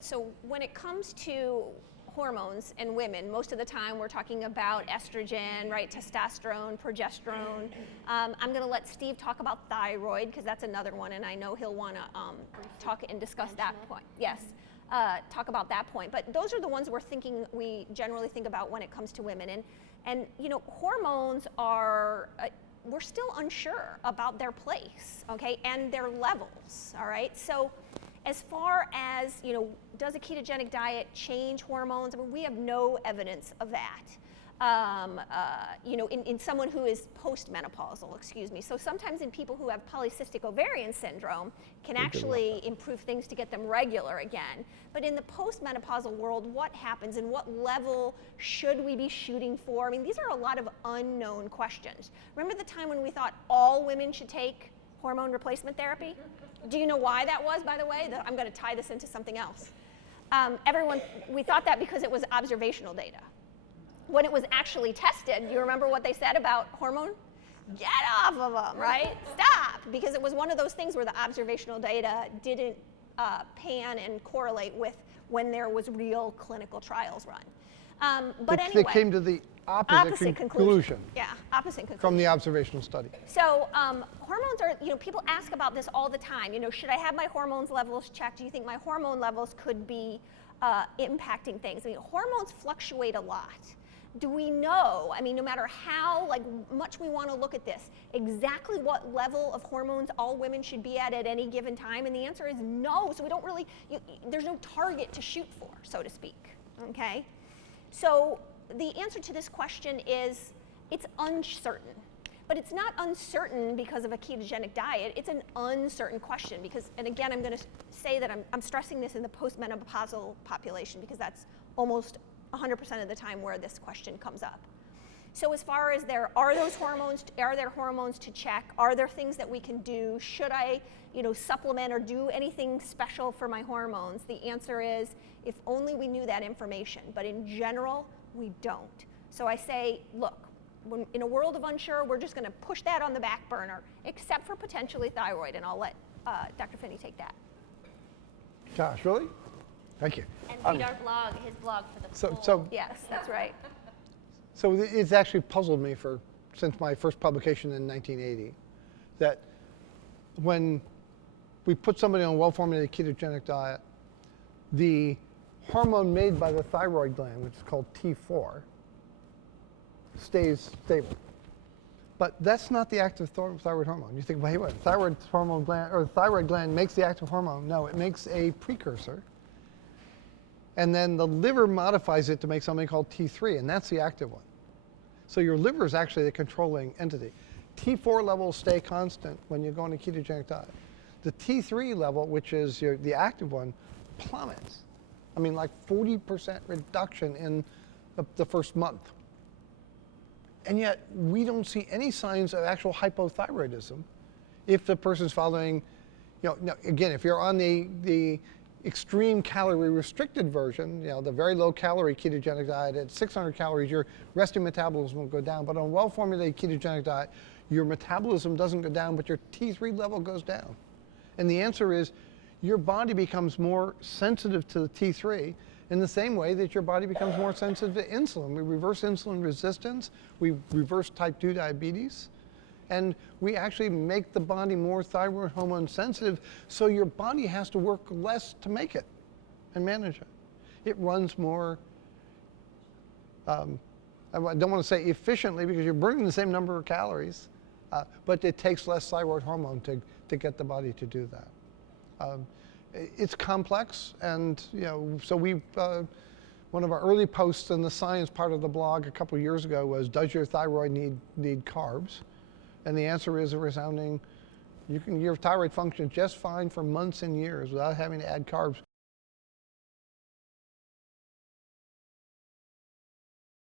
So when it comes to hormones in women, most of the time we're talking about estrogen, right, testosterone, progesterone. I'm going to let Steve talk about thyroid because that's another one, and I know he'll want to talk and discuss that point. Yes, talk about that point. But those are the ones we generally think about when it comes to women. And you know, hormones are, we're still unsure about their place, okay, and their levels, all right? So as far as, you know, does a ketogenic diet change hormones? I mean, we have no evidence of that. You know, in someone who is postmenopausal, excuse me. So sometimes in people who have polycystic ovarian syndrome can actually improve things to get them regular again. But in the postmenopausal world, what happens and what level should we be shooting for? I mean, these are a lot of unknown questions. Remember the time when we thought all women should take hormone replacement therapy? Do you know why that was, by the way? I'm going to tie this into something else. We thought that because it was observational data. When it was actually tested, you remember what they said about hormone? Get off of them, right? Stop, because it was one of those things where the observational data didn't pan and correlate with when there was real clinical trials run. But anyway, they came to the opposite conclusion. Yeah, opposite conclusion. From the observational study. So hormones are, you know, people ask about this all the time. You know, should I have my hormones levels checked? Do you think my hormone levels could be impacting things? I mean, hormones fluctuate a lot. Do we know, I mean, no matter how much we want to look at this, exactly what level of hormones all women should be at any given time? And the answer is no. So we don't really, there's no target to shoot for, so to speak, okay? So the answer to this question is it's uncertain. But it's not uncertain because of a ketogenic diet. It's an uncertain question because, and again, I'm going to say that I'm stressing this in the postmenopausal population because that's almost 100% of the time where this question comes up. So as far as are there hormones to check? Are there things that we can do? Should I, you know, supplement or do anything special for my hormones? The answer is if only we knew that information. But in general, we don't. So I say, look, when in a world of unsure, we're just going to push that on the back burner, except for potentially thyroid, and I'll let Dr. Phinney take that. Gosh, really? Thank you. And read our blog, his blog for the poll. Yes, that's right. So it's actually puzzled me since my first publication in 1980, that when we put somebody on a well-formulated ketogenic diet, the hormone made by the thyroid gland, which is called T4, stays stable. But that's not the active thyroid hormone. You think, well, hey, what? Thyroid hormone gland or the thyroid gland makes the active hormone. No, it makes a precursor. And then the liver modifies it to make something called T3, and that's the active one. So your liver is actually the controlling entity. T4 levels stay constant when you go on a ketogenic diet. The T3 level, which is the active one, plummets. I mean, like 40% reduction in the first month. And yet, we don't see any signs of actual hypothyroidism if the person's following, you know, again, if you're on the extreme calorie restricted version, you know, the very low calorie ketogenic diet at 600 calories, your resting metabolism will go down. But on a well-formulated ketogenic diet, your metabolism doesn't go down, but your T3 level goes down. And the answer is your body becomes more sensitive to the T3 in the same way that your body becomes more sensitive to insulin. We reverse insulin resistance, we reverse type 2 diabetes, and we actually make the body more thyroid hormone sensitive, so your body has to work less to make it and manage it. It runs more, I don't want to say efficiently because you're burning the same number of calories, but it takes less thyroid hormone to get the body to do that. It's complex, and you know, so one of our early posts in the science part of the blog a couple of years ago was, does your thyroid need carbs? And the answer is a resounding, your thyroid functions just fine for months and years without having to add carbs.